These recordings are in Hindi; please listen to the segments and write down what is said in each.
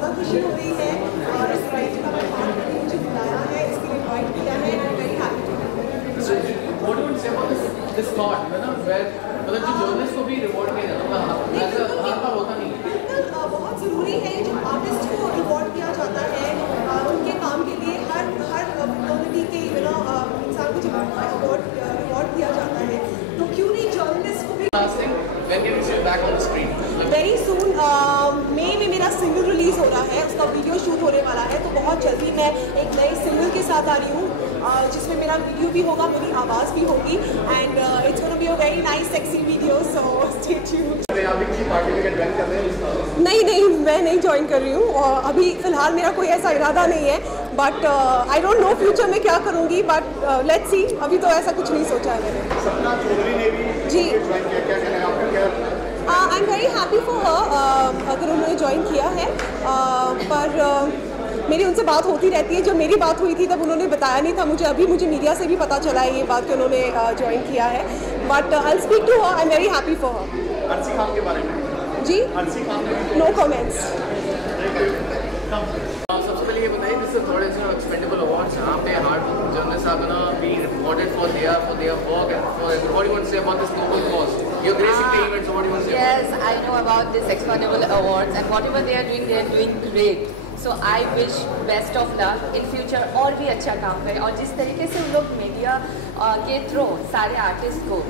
ज़्यादा खुशी हो रही है और इस इवेंट का मैं पार्ट करके मुझे बुलाया है, इसके लिए इन्वाइट किया है and very happy to be. What would you say about this thought, है ना, where मतलब जो जर्नलिस्ट को भी रिवॉर्ड किया जाता है, ऐसा हर बार होता नहीं है। बिल्कुल बहुत ज़रूरी है जब आर्टिस्ट को रिवॉर्ड किया जाता है उनके काम के लिए हर कम्युनिटी के इंसान को जब रिवॉर्ड किया जाता है तो क्यों नहीं जर्नलिस्ट को भी। When can we see you back on the screen? Very soon मई में मेरा सिंगल रिलीज हो रहा है, उसका वीडियो शूट होने वाला है, तो बहुत जल्दी मैं एक नए सिंगल के साथ आ रही हूँ जिसमें मेरा वीडियो भी होगा, मेरी आवाज़ भी होगी and it's gonna be a very nice sexy video, so stay tuned. नहीं मैं नहीं ज्वाइन कर रही हूँ और अभी फ़िलहाल मेरा कोई ऐसा इरादा नहीं है, but I don't know future में क्या करूँगी, बट लेट्स सी, अभी तो ऐसा कुछ नहीं सोचा है मैंने। सपना चौधरी ने भी जी क्या आई एम वेरी हैप्पी फॉर हर अगर उन्होंने ज्वाइन किया है, पर मेरी उनसे बात होती रहती है। जब मेरी बात हुई थी तब उन्होंने बताया नहीं था मुझे, अभी मुझे मीडिया से भी पता चला है ये बात कि उन्होंने ज्वाइन किया है, but I will speak to her, I am very happy for her. Arshi Khan के बारे में जी अर्शी खान नो कमेंट्स। सबसे पहले ये बताइए, जिससे थोड़े से एक्सपेंडेबल अवार्ड्स यहाँ पे hard journalist are gonna be rewarded for their work and for what you want to say about this noble cause, you are gracing the event, so what you want to say? Yes, I know about this expendable awards and whatever they are doing great. So I wish best of luck in future और भी अच्छा काम करें, और जिस तरीके से उन लोग मीडिया के थ्रू सारे आर्टिस्ट को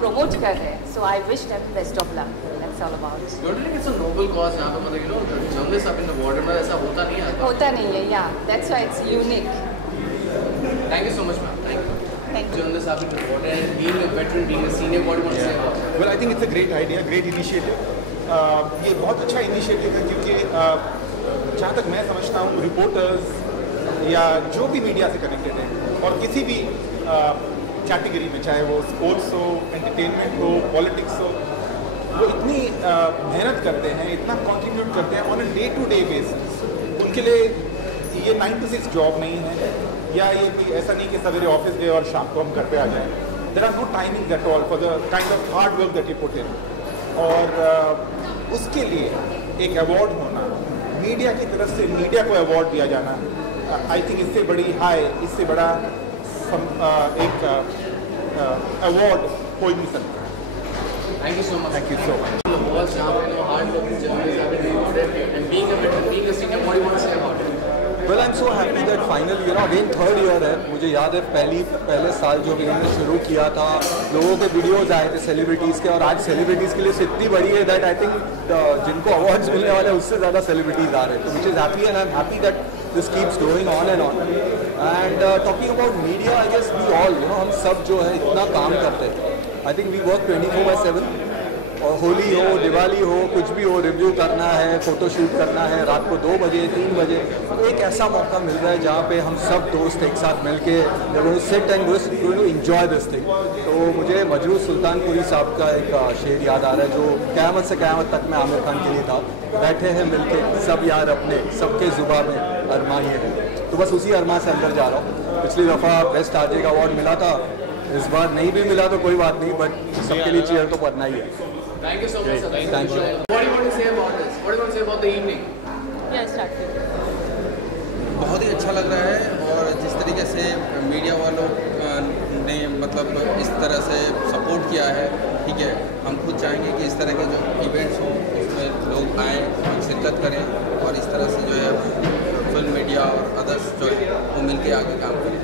प्रमोट कर रहे हैं, so I wish them best of luck. That's all about. Don't you think it's a noble cause यहाँ पे, मतलब you know journalists have been awarded, मतलब ऐसा होता नहीं है? होता नहीं है, yeah. That's why it's unique. Thank you so much, ma'am. Thank you. Thank you. Journalists have been awarded, and being a veteran, being a senior, what do you want to say about it? Well, I think it's a great idea, great initiative. ये बहुत अच्छा इनिशिएटिव है क्योंकि जहाँ तक मैं समझता हूँ रिपोर्टर्स या जो भी मीडिया से कनेक्टेड है और किसी भी कैटेगरी में, चाहे वो स्पोर्ट्स हो, एंटरटेनमेंट हो, पॉलिटिक्स हो, वो इतनी मेहनत करते हैं, इतना कंट्रीब्यूट करते हैं on a day to day basis. उनके लिए ये 9 to 6 जॉब नहीं है, या ये कोई ऐसा नहीं कि सवेरे ऑफिस गए और शाम को हम घर पे आ जाएं। There are no timing at all for the kind of hard work that you put in, और उसके लिए एक अवार्ड होना, मीडिया की तरफ से मीडिया को अवार्ड दिया जाना, आई थिंक इससे बड़ी इससे बड़ा एक अवार्ड कोई नहीं सकता। Thank you so much. Thank you so much. The awards now, you know, hard working journalists have been rewarded, and being a veteran, being a senior, what do you want to say about it? Well, I'm so happy that finally, you know, again third year है। मुझे याद है पहले साल जो इन्होंने शुरू किया था, लोगों के वीडियोस आए थे सेलिब्रिटीज़ के, और आज सेलिब्रिटीज़ के लिए इतनी बड़ी है दैट आई थिंक जिनको अवार्ड्स मिलने वाले हैं उससे ज़्यादा सेलिब्रिटीज़ आ रहे हैं, तो which is happy and I am happy that this keeps going on and on. And talking about media, I guess we all, you know, हम सब जो है इतना काम करते हैं, आई थिंक वी वर्क 24/7, और होली हो, दिवाली हो, कुछ भी हो, रिव्यू करना है, फ़ोटो शूट करना है, रात को 2 बजे 3 बजे, तो एक ऐसा मौका मिल रहा है जहाँ पे हम सब दोस्त एक साथ मिल के sit and enjoy this thing. तो मुझे मजरूर सुल्तानपुरी साहब का एक शेर याद आ रहा है, जो क़यामत से क़यामत तक में आमिर खान के लिए था, बैठे हैं मिल के सब यार अपने, सबके ज़ुबां में अरमा ये है। तो बस उसी अरमा से अंदर जा रहा हूँ। पिछली दफ़ा बेस्ट आरजे का अवार्ड मिला था, इस बार नहीं भी मिला तो कोई बात नहीं, बट सबके लिए चेयर तो पड़ना ही है। Thank you so much, sir. Thank you. What do you want to say about this? What do you want to say about the evening? Yeah, start. बहुत ही अच्छा लग रहा है, और जिस तरीके से मीडिया वालों ने मतलब इस तरह से सपोर्ट किया है, ठीक है, हम खुद चाहेंगे कि इस तरह के जो इवेंट्स हों उसमें लोग आएँ और शिरकत करें, और इस तरह से जो है फिल्म मीडिया और अदर्स जो है वो मिल के आगे काम करें।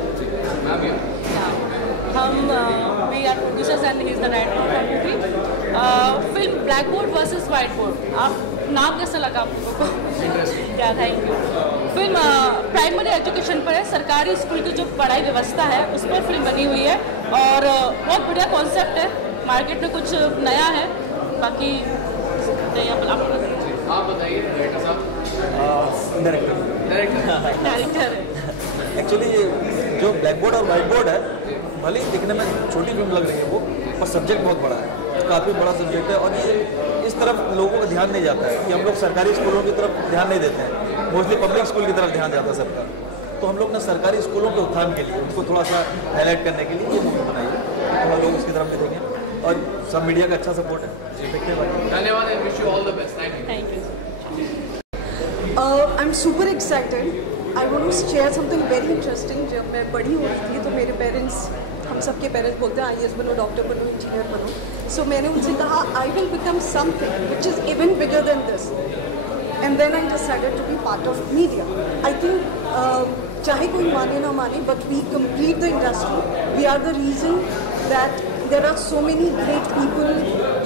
Ma'am, we are producers and he is the writer of the movie. Film black board versus white board, आप नाम कैसा लगा आप लोगों को? क्या, thank you. Film primary education पर है, सरकारी स्कूल की जो पढ़ाई व्यवस्था है उस पर फिल्म बनी हुई है, और बहुत बढ़िया कॉन्सेप्ट है, मार्केट में कुछ नया है, बाकी आप बताइए डायरेक्टर साहब। डायरेक्टर एक्चुअली जो ब्लैक बोर्ड और वाइट बोर्ड है, भले ही दिखने में छोटी फिल्म लग रही है वो, पर सब्जेक्ट बहुत बड़ा है, काफ़ी बड़ा सब्जेक्ट है, और ये इस तरफ लोगों का ध्यान नहीं जाता है कि हम लोग सरकारी स्कूलों की तरफ ध्यान नहीं देते हैं, मोस्टली पब्लिक स्कूल की तरफ ध्यान जाता है सबका। तो हम लोग ने सरकारी स्कूलों के उत्थान के लिए, उनको थोड़ा सा हाईलाइट करने के लिए ये मूवी बनाई है, थोड़ा लोग उसकी तरफ भी देखें, और सब मीडिया का अच्छा सपोर्ट है। धन्यवाद, wish you all the best. Thank you. I'm super excited. I want to share something very interesting. जब मैं बड़ी हो रही थी तो मेरे पेरेंट्स, हम सबके पेरेंट्स बोलते हैं IAS बनो, डॉक्टर बनो, इंजीनियर बनो. So मैंने उनसे कहा I will become something which is even bigger than this. And then I decided to be part of media. I think चाहे कोई माने ना माने, but we complete the industry. We are the reason that there are so many great people,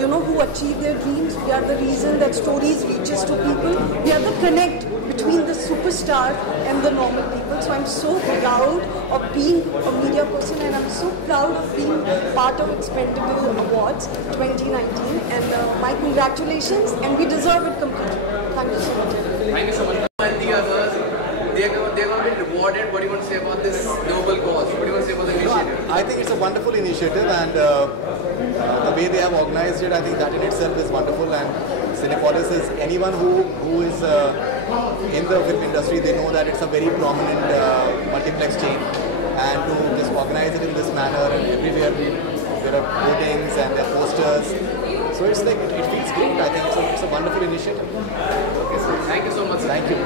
you know, who achieve their dreams. We are the reason that stories reaches to people. We are the connect between the superstar and the normal people. So I'm so proud of being a media person, and I'm so proud of being part of Expendable Awards 2019. And my congratulations, and we deserve it completely. Thank you so much. Thank you so much. And the others, they're going to be rewarded. What do you want to say about this noble cause? What do you want to say about the initiative? I think it's a wonderful initiative, and the way they have organized it, I think that in itself is wonderful. And Cinepolis is anyone who is in the film industry, they know that it's a very prominent multiplex chain, and to just organize it in this manner, and everywhere there are votings and there are posters. So it's like it feels great. I think it's a wonderful initiative. Okay, so thank you so much. Thank you.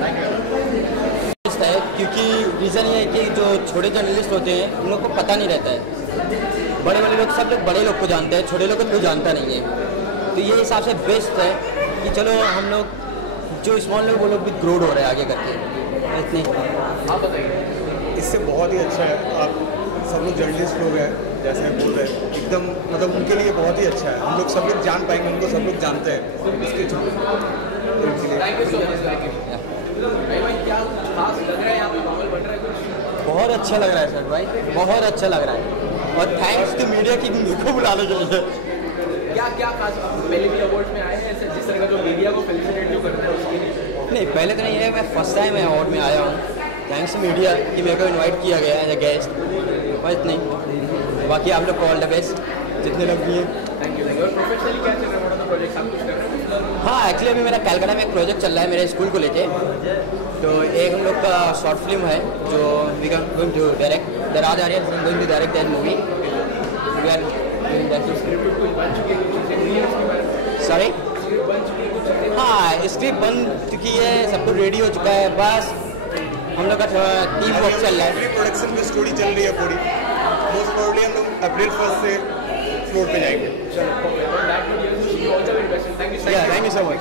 Thank you. है क्योंकि रीज़न ये है कि जो छोटे जर्नलिस्ट होते हैं उन लोग को पता नहीं रहता है. बड़े बड़े लोग, सब लोग बड़े लोग को जानते हैं, छोटे लोग को कोई जानता नहीं है. तो ये हिसाब से बेस्ट है कि चलो हम लोग जो स्मॉल लोग वो लोग भी ग्रोड हो रहे हैं आगे करके. इतने आप बताइए. इससे बहुत ही अच्छा है. आप सब लोग जर्नलिस्ट लोग हैं, जैसे बोल रहे हैं, एकदम मतलब उनके लिए बहुत ही अच्छा है. हम लोग सब लोग जान पाएंगे, उनको सब लोग जानते हैं इसके through. Thank you so much. Thank you. भाई क्या खास लग रहा है यहाँ पे, माहौल बन रहा है कुछ? बहुत अच्छा लग रहा है सर भाई, बहुत अच्छा लग रहा है. और थैंक्स टू मीडिया की मेरे को बुलाने के लिए. क्या क्या खास पहले भी अवार्ड में आए हैं ऐसे जिस तरह का जो मीडिया को फेलिसिटेट जो करता है उसके लिए? नहीं, पहले तो नहीं है, मैं फर्स्ट टाइम मैं अवार्ड में आया हूँ. थैंक्स टू मीडिया कि मेरे को इनवाइट किया गया है एज अ गेस्ट. बस नहीं, बाकी आप लोग को ऑल द बेस्ट जितने लोग भी हैं. Thank you. और प्रोफेशनली क्या चल रहा है प्रोजेक्ट, आप कुछ कर रहे हैं? हाँ, एक्चुअली अभी मेरा कैलकाटा में एक प्रोजेक्ट चल रहा है मेरे स्कूल को लेके. तो एक हम लोग का शॉर्ट फिल्म है जो we can going to direct. The Raj Aryan is going to direct that movie. We are doing that. Script कुछ बन चुकी है, कुछ चीज़ें हुई है उसके बारे में? सॉरी, स्क्रिप्ट बन चुकी है कुछ चीज़ें? हाँ, स्क्रिप्ट बन चुकी है, सब कुछ रेडी हो चुका है. बस हम लोग का थोड़ा टीम वर्क चल रहा है. प्रोडक्शन की स्टोरी चल रही है पूरी. मोस्ट प्रोबेबली हम लोग अप्रैल 1 से फ्लोर पे जाएंगे. Thank you so much.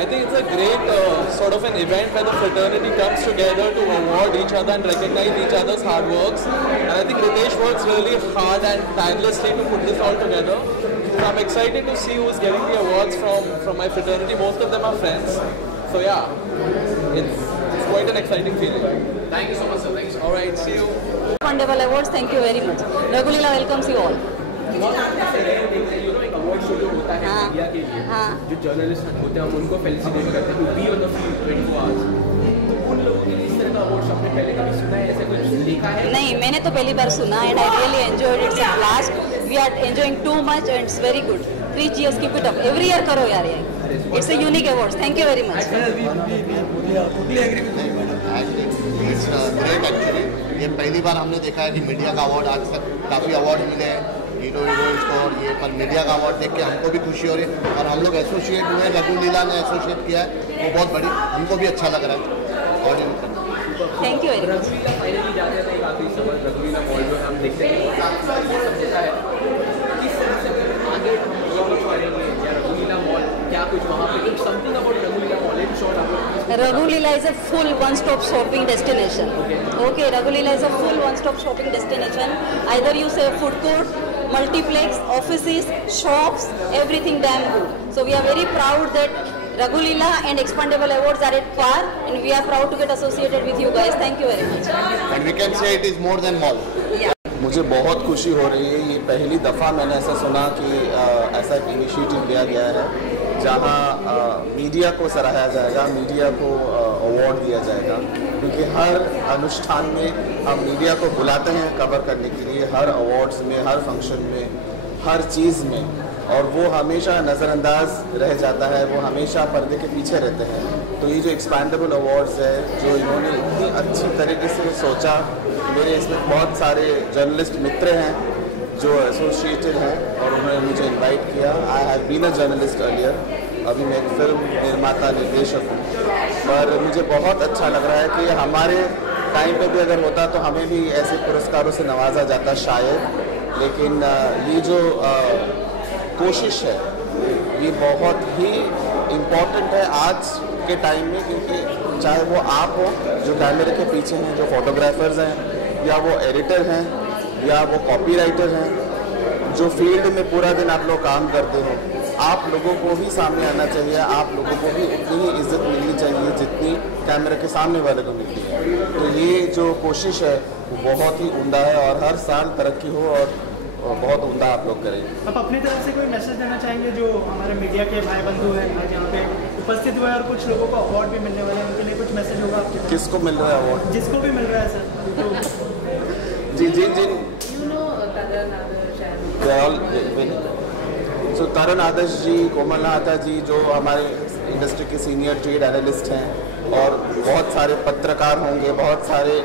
I think it's a great sort of an event where the fraternity comes together to award each other and recognize each other's hard works. And I think Ritesh works really hard and tirelessly to put this all together. So I'm excited to see who's getting the awards from my fraternity. Most of them are friends. So yeah, it's quite an exciting feeling. Thank you so much, sir. Thank you so much. All right, see you. Expendable Awards, thank you very much. Raghuleela welcomes you all. एक अवार्ड शो जो होता है मीडिया के लिए, जो जर्नलिस्ट होते हैं हम उनको फेलिसिटेट करते हैं, be on the field 24 hours. तो उन लोगों के लिए इस तरह का अवार्ड आपने पहले कभी सुना है, ऐसा कुछ देखा है? नहीं, मैंने तो पहली बार सुना and I really enjoyed. It's a blast. We are enjoying too much and it's very good. 3 years keep it up. Every year करो यार ये. It's a unique award. Thank you very much. It's great actually. ये पहली बार हमने देखा है कि मीडिया का अवार्ड. आज तक काफ़ी अवार्ड मिले हैं हीरो हीरोइंस को, और ये पर मीडिया का अवार्ड देख के हमको भी खुशी हो रही है. और हम लोग एसोसिएट हुए, रघुलीला ने एसोसिएट किया है, वो बहुत बड़ी, हमको भी अच्छा लग रहा है. और थैंक यू वेरी मच. रघुलीला फाइनली जा रहे थे. एक आखिरी सवाल, रघुलीला मॉल जो हम देखते हैं समझता है किस तरह से आगे हम लॉन्च करेंगे या रघुलीला मॉल, क्या कुछ वहाँ पे कुछ समथिंग अबाउट रघुलीला मॉल इन शॉर्ट आप लोग? Raghuleela is a full one-stop shopping destination. Okay, Raghuleela is a full one-stop shopping destination. Either you say food court, multiplex, offices, shops, everything damn good. So we are very proud that Raghuleela and Expendable Awards are at par, and we are proud to get associated with you guys. Thank you very much. And we can say it is more than mall. Yeah. मुझे बहुत खुशी हो रही है. ये पहली दफ़ा मैंने ऐसा सुना कि ऐसा एक इनिशिएटिव लिया गया है जहाँ मीडिया को सराहा जाएगा, मीडिया को अवार्ड दिया जाएगा. क्योंकि हर अनुष्ठान में हम मीडिया को बुलाते हैं कवर करने के लिए, हर अवार्ड्स में, हर फंक्शन में, हर चीज़ में, और वो हमेशा नज़रअंदाज रह जाता है, वो हमेशा पर्दे के पीछे रहते हैं. तो ये जो एक्सपेंडेबल अवार्ड्स है जो इन्होंने इतनी अच्छी तरीके से सोचा, मेरे इसमें बहुत सारे जर्नलिस्ट मित्र हैं जो एसोसिएटेड हैं और उन्होंने मुझे इनवाइट किया। I have been a journalist earlier, अभी मैं एक फिल्म निर्माता निर्देशक हूँ, पर मुझे बहुत अच्छा लग रहा है कि हमारे टाइम पे भी अगर होता तो हमें भी ऐसे पुरस्कारों से नवाजा जाता शायद, लेकिन ये जो कोशिश है ये बहुत ही इम्पॉर्टेंट है आज के टाइम में, क्योंकि चाहे वो आप हो जो कैमरे के पीछे हैं, जो फोटोग्राफर्स हैं, या वो एडिटर हैं, या वो कॉपीराइटर हैं, जो फील्ड में पूरा दिन आप लोग काम करते हो, आप लोगों को भी सामने आना चाहिए, आप लोगों को भी उतनी ही इज्जत मिलनी चाहिए जितनी कैमरे के सामने वाले को मिलती है। तो ये जो कोशिश है वो बहुत ही उम्दा है और हर साल तरक्की हो और बहुत उम्दा आप लोग करें। आप अपनी तरफ से कोई मैसेज देना चाहेंगे जो हमारे मीडिया के भाई बंधु हैं आज यहाँ पे उपस्थित हुए और कुछ लोगों को अवार्ड भी मिलने वाले हैं, उनके लिए कुछ मैसेज होगा आपके? किसको मिल रहा है अवार्ड? जिसको भी मिल रहा है सर। जी जी जी। तो तरुण आदर्श जी, कोमल नाहता जी जो हमारे इंडस्ट्री के सीनियर ट्रेड एनालिस्ट हैं, और बहुत सारे पत्रकार होंगे, बहुत सारे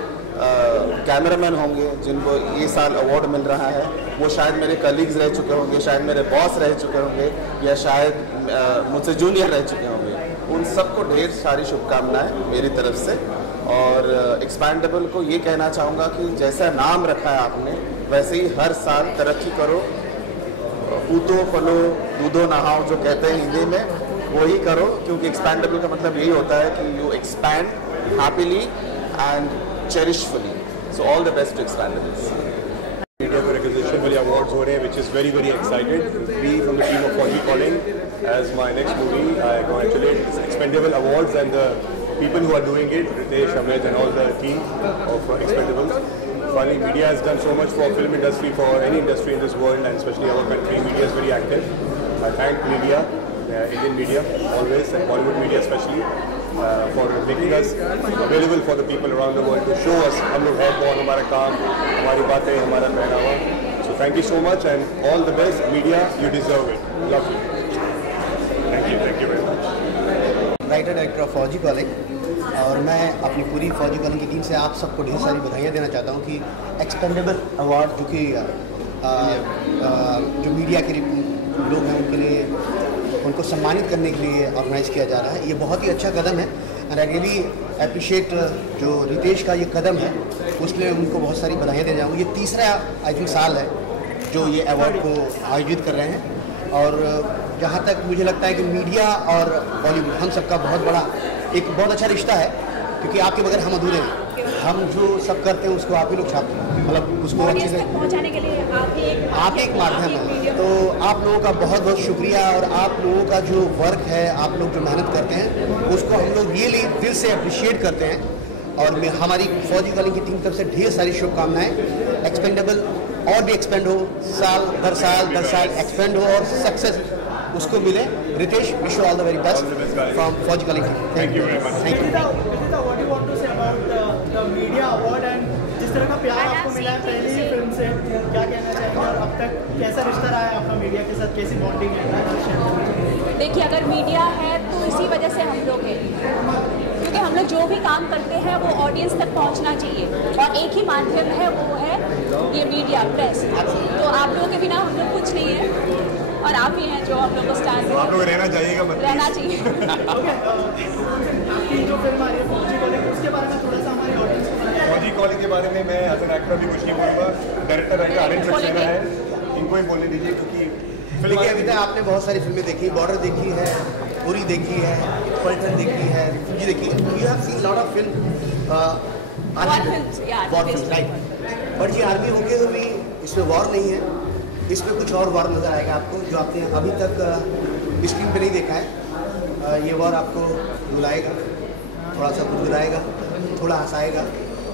कैमरामैन होंगे जिनको ये साल अवार्ड मिल रहा है, वो शायद मेरे कलीग्स रह चुके होंगे, शायद मेरे बॉस रह चुके होंगे, या शायद मुझसे जूनियर रह चुके होंगे। उन सबको ढेर सारी शुभकामनाएं मेरी तरफ से। और एक्सपैंडेबल को ये कहना चाहूँगा कि जैसा नाम रखा है आपने वैसे ही हर साल तरक्की करो, पूतो फलो दूधो नहाओ जो कहते हैं हिंदी में, वही करो, क्योंकि एक्सपैंडेबल का मतलब यही होता है कि you expand happily and cherishfully. So all the best to expandables. Media को रिकॉग्निशन वाले अवार्ड्स हो रहे हैं, which is very very excited. We from the team of Fauji Calling, as my next movie, I congratulate Expendable Awards and the people who are doing it, Ritesh, Amit and all the team of Expendables. Finally, media has done so much for film industry, for any industry in this world, and especially our country. Media is very active. I thank media, Indian media always, and Bollywood media especially, for making us available for the people around the world to show us हम लोग हैं कौन, हमारा काम, हमारी बातें, हमारा पहनावा. So thank you so much and all the best. Media, you deserve it. Love you. Thank you very much. Writer director of फौजी कॉलिंग, और मैं अपनी पूरी फौजी कॉलिंग की टीम से आप सबको ढेर सारी बधाइयाँ देना चाहता हूँ कि एक्सपेंडेबल अवार्ड जो कि जो मीडिया के लोग हैं उनके लिए, उनको सम्मानित करने के लिए ऑर्गेनाइज़ किया जा रहा है। ये बहुत ही अच्छा कदम है एंड आई रियली अप्रिशिएट जो रितेश का ये कदम है, उसके लिए उनको बहुत सारी बधाइयाँ देना चाहूँगा। ये तीसरा आई थिंक साल है जो ये अवार्ड को आयोजित कर रहे हैं, और जहाँ तक मुझे लगता है कि मीडिया और बॉलीवुड हम सबका बहुत बड़ा एक बहुत अच्छा रिश्ता है, क्योंकि आपके बगैर हम अधूरे हैं। हम जो सब करते हैं उसको आप ही लोग छापते हैं, मतलब उसको अच्छे से पहुंचाने के लिए आप एक माध्यम है। तो आप लोगों का बहुत बहुत शुक्रिया, और आप लोगों का जो वर्क है, आप लोग जो मेहनत करते हैं, उसको हम लोग रियली दिल से अप्रिशिएट करते हैं। और हमारी फौजी कॉलिंग की टीम तरफ से ढेर सारी शुभकामनाएं। एक्सपेंडेबल और भी एक्सपेंड हो, साल दर साल एक्सपेंड हो और सक्सेस उसको मिले। Ritesh, wish you all the very best from Fauji calling team. Thank you very much. Thank you. What do you want to say about the media award and जिस तरह का प्यार आपको मिला है पहली ही फिल्म से, क्या कहना चाहेंगे, और अब तक कैसा रिश्ता रहा है आपका मीडिया के साथ, कैसी बॉन्डिंग है? देखिए, अगर मीडिया है तो इसी वजह से हम लोग हैं, क्योंकि हम लोग जो भी काम करते हैं वो ऑडियंस तक पहुंचना चाहिए, और एक ही माध्यम है, वो है ये मीडिया, प्रेस। तो आप लोगों के बिना हम लोग कुछ नहीं है, और आप ही हैं जो हम लोग को स्टार तो आप लोग रहना चाहिएगा, रहना चाहिए। आपकी जो फिल्म आ रही है फौजी कॉलिंग, उसके बारे में थोड़ा सा हमारे ऑडियंस को बताइए। फौजी कॉलिंग के बारे में मैं एज एन एक्टर भी कुछ नहीं बोलूँगा, डायरेक्टर राइटर आर्यन सक्सेना है, इनको ही बोलने दीजिए, क्योंकि देखिए अभी तक आपने बहुत सारी फिल्में देखी, बॉर्डर देखी है, उरी देखी है, पलटन देखी है, रिफ्यूजी देखी है, you have seen lot of film, war film, right. But ये आर्मी होके तो भी इसमें वॉर नहीं है, इसमें कुछ और वॉर नज़र आएगा आपको जो आपने अभी तक स्क्रीन पे नहीं देखा है। ये वॉर आपको रुलाएगा, थोड़ा सा गुदगुदाएगा, थोड़ा हंसाएगा,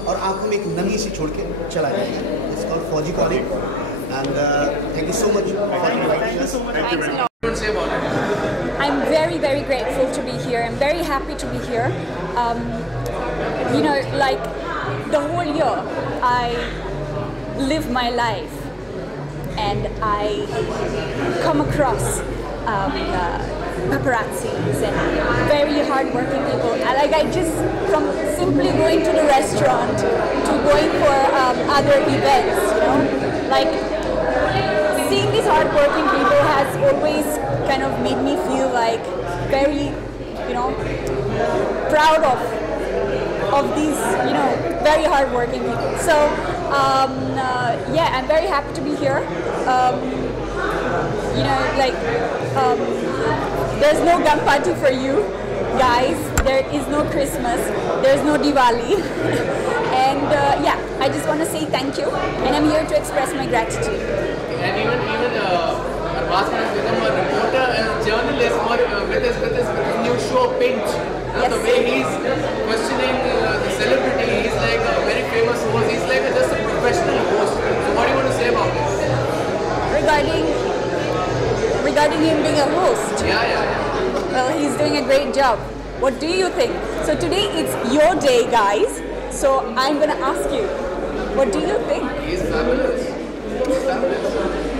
और आंखों में एक नमी सी छोड़ के चला जाएगा। इट्स कॉल्ड फौजी calling, and thank you so much for inviting us. I'm very, very grateful to be here. I'm very happy to be here. You know, like the whole year, I live my life and I come across paparazzis and very hard-working people. Like I just, from simply going to the restaurant to going for other events, you know, like seeing these hardworking people has always kind of made me feel like very, you know, proud of these, you know, very hardworking people. So yeah, I'm very happy to be here. You know, like there's no gun party for you guys. There is no Christmas. There's no Diwali. And yeah, I just want to say thank you, and I'm here to express my gratitude. And even Arbaaz has become a reporter and a journalist with his new show Pinch. Yes. The way he's questioning the celebrity, he's like a very famous host. He's like just a professional host. So what do you want to say about this? Regarding him being a host. Yeah. Well, he's doing a great job. What do you think? So today it's your day, guys. So I'm gonna ask you, what do you think? He's fabulous.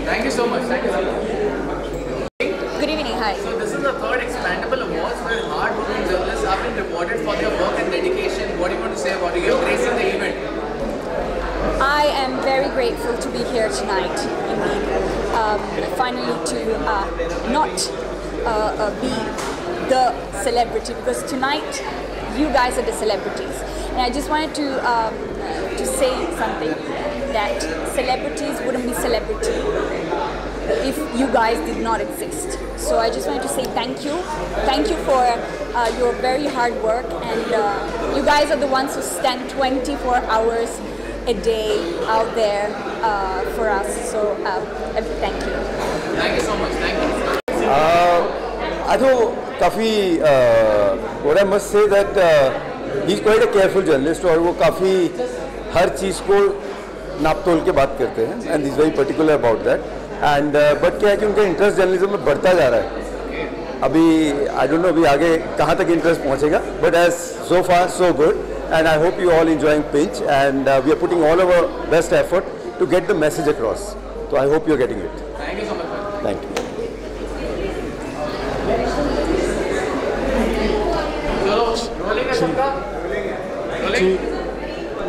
Thank you so much. Thank you so much. Good evening. Hi. So this is the third Expandable Awards where hard-working journalists have been rewarded for their work and dedication. What do you want to say about it? You're gracing the event. I am very grateful to be here tonight. Indeed, finally to not be the celebrity, because tonight you guys are the celebrities. And I just wanted to say something, that celebrities wouldn't be celebrity if you guys did not exist. So I just wanted to say thank you. Thank you for your very hard work, and you guys are the ones who stand 24 hours a day out there for us. So thank you. Thank you so much. Thank you. I thought काफ़ी what I must say that he's quite a careful journalist, और वो काफ़ी हर चीज़ को नाप तोल के बात करते हैं, and he's very particular about that. And but क्या है कि उनका इंटरेस्ट जर्नलिज्म में बढ़ता जा रहा है. अभी I don't know अभी आगे कहाँ तक इंटरेस्ट पहुँचेगा, but as so far so good, and I hope you all enjoying Pinch, and we are putting all our best effort to get the message across. So I hope you're getting it. Thank you so much. Thank you.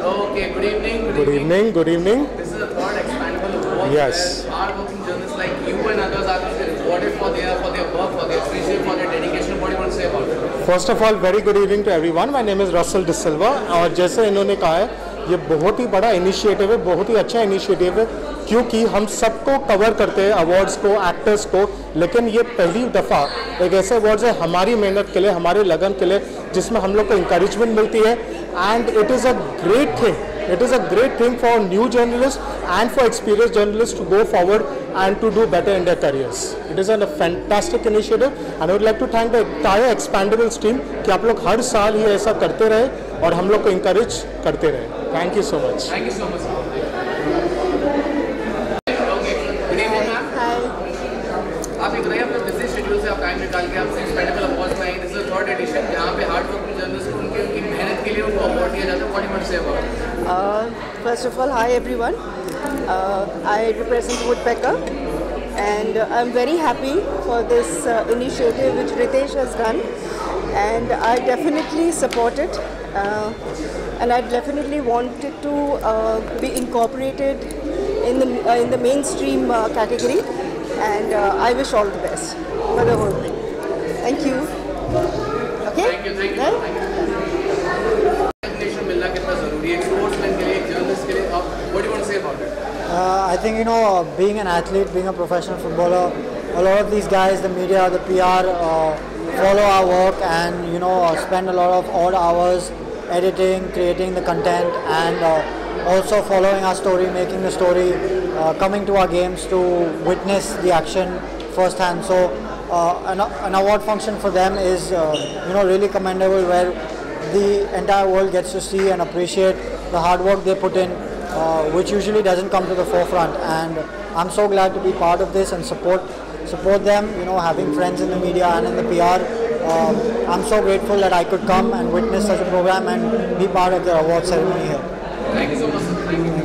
Okay, good evening. Good evening. Good evening. This is the third Expandable Award. Yes. Hard-working journalists like you and others are going to be rewarded for their work, for their appreciation, for their dedication. What do you want to say about it? First of all, very good evening to everyone. My name is Russell De Silva. और जैसे इन्होंने कहा है, ये बहुत ही बड़ा इनिशिएटिव है, बहुत ही अच्छा इनिशिएटिव है, क्योंकि हम सबको कवर करते हैं अवार्ड्स को, एक्टर्स को, लेकिन ये पहली दफ़ा एक ऐसे अवार्ड्स है हमारी मेहनत के लिए, हमारे लगन के लिए, जिसमें हम लोग को इंकरेजमेंट मिलती है. And it is a great thing. It is a great thing for new journalists and for experienced journalists to go forward and to do better in their careers. It is a fantastic initiative, and I would like to thank the entire Expandables team कि आप लोग हर साल ही ऐसा करते रहे और हम लोग को encourage करते रहे. Thank you so much. Thank you so much. Okay. Good evening, ma'am. Hi. आप एक रहे अपने बिजी शेड्यूल से आप टाइम निकाल के आप Expandable Awards में आए. This is the third edition जहाँ पे हार्ड वर्किंग जर्नलिस्ट को उनकी मेहनत के लिए उनको अवार्ड दिया जाता है. What do you want to say about it? First of all, hi everyone. I represent Woodpecker, and I'm very happy for this initiative which Ritesh has done, and I definitely support it, and I definitely want it to be incorporated in the mainstream category, and I wish all the best for the whole thing. Thank you. Okay. Thank you. Thank you. What do you want to say about it? I think, you know, being an athlete, being a professional footballer, a lot of these guys, the media, the PR, follow our work and, you know, spend a lot of odd hours editing, creating the content, and also following our story, making the story, coming to our games to witness the action firsthand. So an award function for them is, you know, really commendable, where the entire world gets to see and appreciate the hard work they put in, which usually doesn't come to the forefront. And I'm so glad to be part of this and support them, you know, having friends in the media and in the PR. I'm so grateful that I could come and witness such a program and be part of the award ceremony here. Thank you so much. Thank you.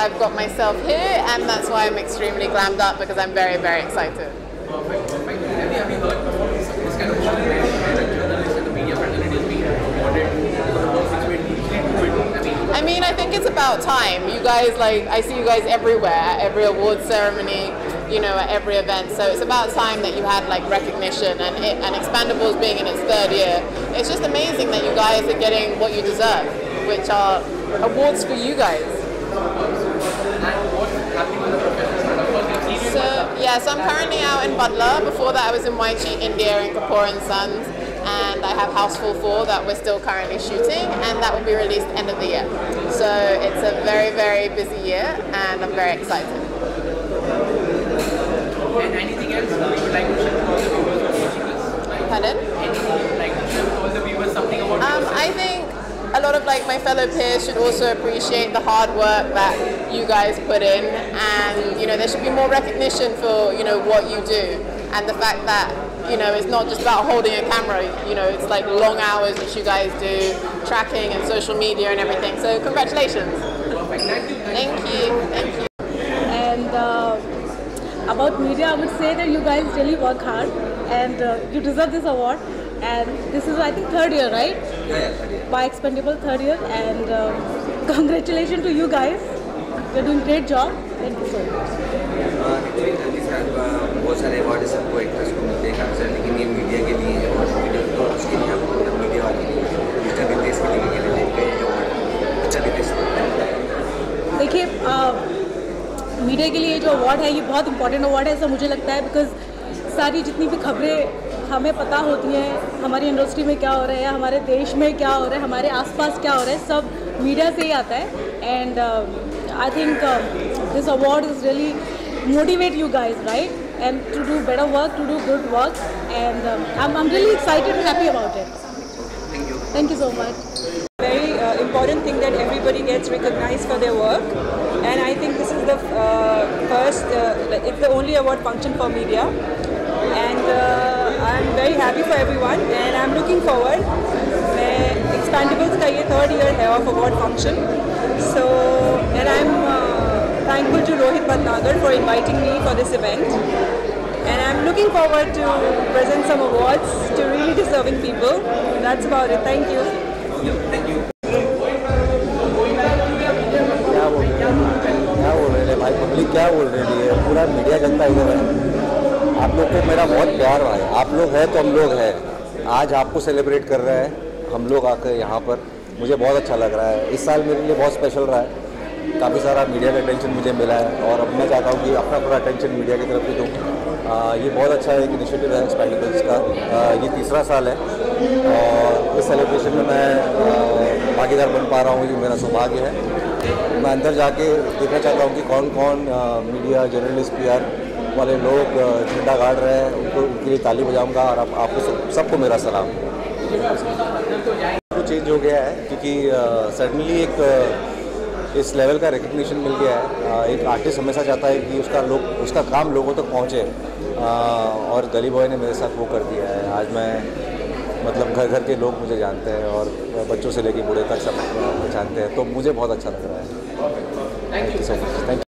I've got myself here, and that's why I'm extremely glammed up, because I'm very, very excited. I mean, I think it's about time. You guys, like, I see you guys everywhere, at every award ceremony, you know, at every event. So it's about time that you had like recognition, and Expendables being in its 3rd year. It's just amazing that you guys are getting what you deserve, which are awards for you guys. So I'm currently out in Butler. Before that I was in Waichi, India in Kapoor & Sons, and I have Houseful 4 that we're still currently shooting, and that will be released end of the year. So it's a very, very busy year, and I'm very excited. And anything else you would like to share with all the viewers who are watching this? Pardon? Anything you would like to share with all the viewers, something about yourself? I think a lot of like my fellow peers should also appreciate the hard work that you guys put in, and you know, there should be more recognition for, you know, what you do, and the fact that, you know, it's not just about holding a camera, you know, it's like long hours which you guys do, tracking and social media and everything. So congratulations. Thank you. And about media, I would say that you guys really work hard, and you deserve this award. And this is, I think, 3rd year, right? Yeah, 3rd year. By Expendable 3rd year, and congratulations to you guys. You're doing great job. Thank you so much. Actually जल्दी से बहुत सारे अवार्ड सबको एक्टर्स को मिलते हैं काफ़ी सारे, लेकिन ये मीडिया के लिए और मीडिया तो उसके लिए आपको मीडिया वाले के लिए मिस्टर रितेश के लिए लेते हैं अवार्ड। अच्छा रितेश, देखिए मीडिया के लिए जो अवार्ड है ये बहुत इंपॉर्टेंट अवार्ड है, ऐसा मुझे लगता है, बिकॉज सारी जितनी भी खबरें हमें पता होती हैं, हमारी इंडस्ट्री में क्या हो रहा है, हमारे देश में क्या हो रहा है, हमारे आसपास क्या हो रहा है, सब मीडिया से ही आता है. And I think this award is really motivate you guys, right? And to do better work, to do good work, and I'm really excited and happy about it. Thank you so much. Very important thing that everybody gets recognized for their work, and I think this is the first, it's the only award function for media, and I'm very happy for everyone, and I'm looking forward. Expendables का ये 3rd year है of award function, so and I'm thankful to Rohit Bhatnagar for inviting me for this event, and I'm looking forward to present some awards to really deserving people. That's about it. Thank you. Thank you. क्या बोल रहे हैं भाई, पब्लिक क्या बोल रही है, पूरा मीडिया जनता इधर है. आप लोग को मेरा बहुत प्यार भाई, आप लोग हैं तो हम लोग हैं. आज आपको सेलिब्रेट कर रहे हैं हम लोग आकर यहाँ पर, मुझे बहुत अच्छा लग रहा है. इस साल मेरे लिए बहुत स्पेशल रहा है, काफ़ी सारा मीडिया का अटेंशन मुझे मिला है, और अब मैं चाहता हूँ कि अपना पूरा अटेंशन मीडिया की तरफ भी दूँ. ये बहुत अच्छा एक इनिशिएटिव है एक्सपेंडेबल्स का. ये 3रा साल है, और इस सेलिब्रेशन में मैं भागीदार बन पा रहा हूँ, ये मेरा सौभाग्य है. मैं अंदर जाके देखना चाहता हूँ कि कौन कौन मीडिया जर्नलिस्ट PR वाले लोग झंडा गाड़ रहे हैं, उनके लिए ताली बजाऊँगा. और आपको सबको मेरा सलाम. तो चेंज हो गया है क्योंकि सडनली एक इस लेवल का रिकग्निशन मिल गया है. एक आर्टिस्ट हमेशा चाहता है कि उसका काम लोगों तक पहुँचे, और गली बॉय ने मेरे साथ वो कर दिया है. आज मैं मतलब घर घर के लोग मुझे जानते हैं, और बच्चों से लेकर बूढ़े तक सब जानते हैं, तो मुझे बहुत अच्छा लग रहा है. Thank you so much. Thank you.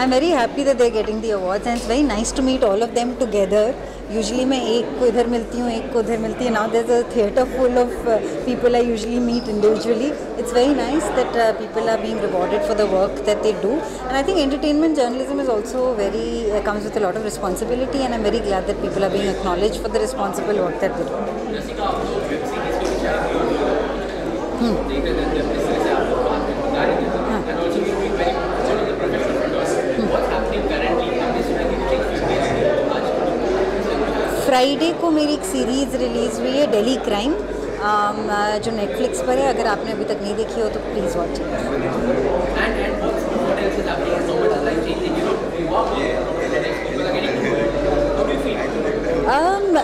I'm very happy that they're getting the awards, and it's very nice to meet all of them together. Usually मैं एक को इधर मिलती हूँ, एक को उधर मिलती है. Now there's a theatre full of people I usually meet individually. It's very nice that people are being rewarded for the work that they do, and I think entertainment journalism is also comes with a lot of responsibility, and I'm very glad that people are being acknowledged for the responsible work that they do. Friday को मेरी एक सीरीज़ रिलीज़ हुई है, दिल्ली क्राइम, जो नेटफ्लिक्स पर है. अगर आपने अभी तक नहीं देखी हो तो please watch.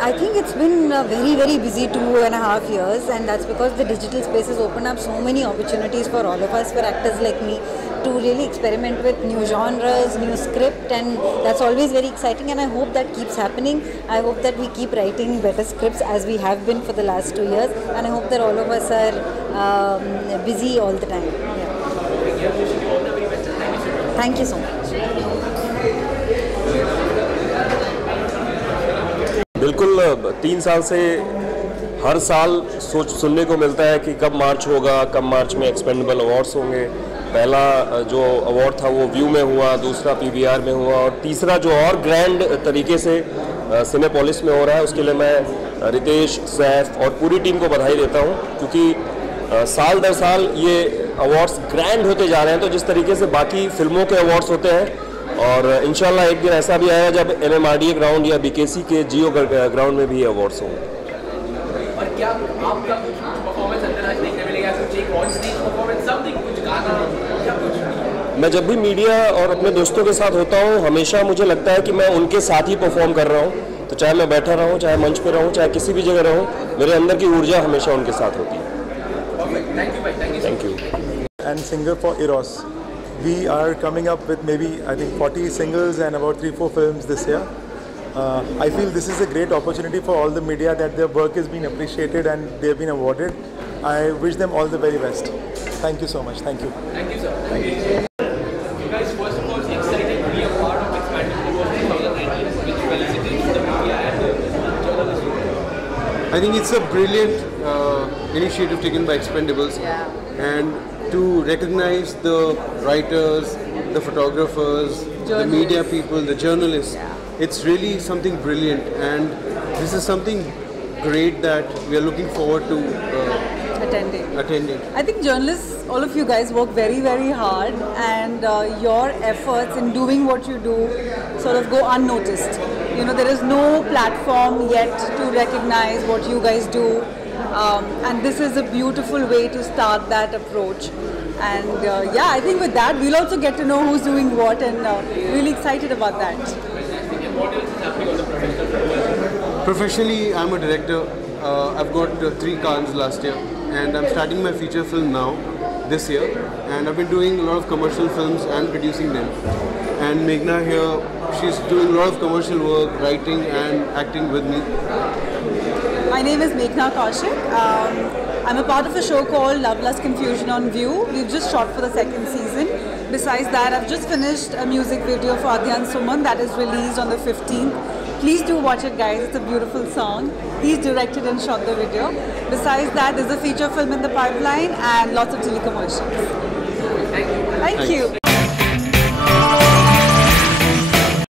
I think it's been a very, very busy 2.5 years, and that's because the digital space has opened up so many opportunities for all of us, for actors like me, to really experiment with new genres, new script, and that's always very exciting, and I hope that keeps happening. I hope that we keep writing better scripts as we have been for the last 2 years, and I hope that all of us are busy all the time. Yeah. Thank you so much. बिल्कुल 3 साल से हर साल सुनने को मिलता है कि कब मार्च होगा, कब मार्च में एक्सपेंडेबल अवार्ड्स होंगे। पहला जो अवार्ड था वो व्यू में हुआ, दूसरा पीवीआर में हुआ और तीसरा जो और ग्रैंड तरीके से सिनेपोलिस में हो रहा है, उसके लिए मैं रितेश, सैफ और पूरी टीम को बधाई देता हूँ, क्योंकि साल दर साल ये अवार्ड्स ग्रैंड होते जा रहे हैं। तो जिस तरीके से बाकी फिल्मों के अवार्ड्स होते हैं और इंशाल्लाह एक दिन ऐसा भी आएगा जब NMRDA ग्राउंड या BKC के जियो ग्राउंड में भी ये अवार्ड्स होंगे। और क्या आपका कुछ परफॉर्मेंस अंदर आज देखने मिलेगा, कुछ एक ऑन स्टेज परफॉर्मेंस, समथिंग, कुछ गाना या कुछ? मैं जब भी मीडिया और अपने दोस्तों के साथ होता हूँ, हमेशा मुझे लगता है कि मैं उनके साथ ही परफॉर्म कर रहा हूँ। तो चाहे मैं बैठा रहूँ, चाहे मंच पे रहूँ, चाहे किसी भी जगह रहूँ, मेरे अंदर की ऊर्जा हमेशा उनके साथ होती है। Thank you. And singer for Eros. We are coming up with maybe I think 40 singles and about 3-4 films this year. I feel this is a great opportunity for all the media that their work is being appreciated and they have been awarded. I wish them all the very best. Thank you so much. Thank you. Thank you, sir. Thank you. You guys, first of all, excited to be a part of Expandable Awards 2019, which felicitates the media and the journalists. I think it's a brilliant initiative taken by Expendables, and to recognize the writers, the photographers, the media people, the journalists. It's really something brilliant, and this is something great that we are looking forward to attending. I think journalists, all of you guys work very, very hard, and your efforts in doing what you do sort of go unnoticed. You know, there is no platform yet to recognize what you guys do, and this is a beautiful way to start that approach. And yeah, I think with that we'll also get to know who's doing what, and really excited about that. Professionally, I'm a director. I've got 3 Cannes last year, and I'm starting my feature film now, this year. And I've been doing a lot of commercial films and producing them. And Meghna here, she's doing a lot of commercial work, writing and acting with me. My name is Meghna Kaushik. I'm a part of a show called Love, Lust, Confusion on View. We've just shot for the 2nd season. Besides that, I've just finished a music video for Adhyan Suman that is released on the 15th. Please do watch it, guys. It's a beautiful song. He's directed and shot the video. Besides that, there's a feature film in the pipeline and lots of TV commercials. Thank you.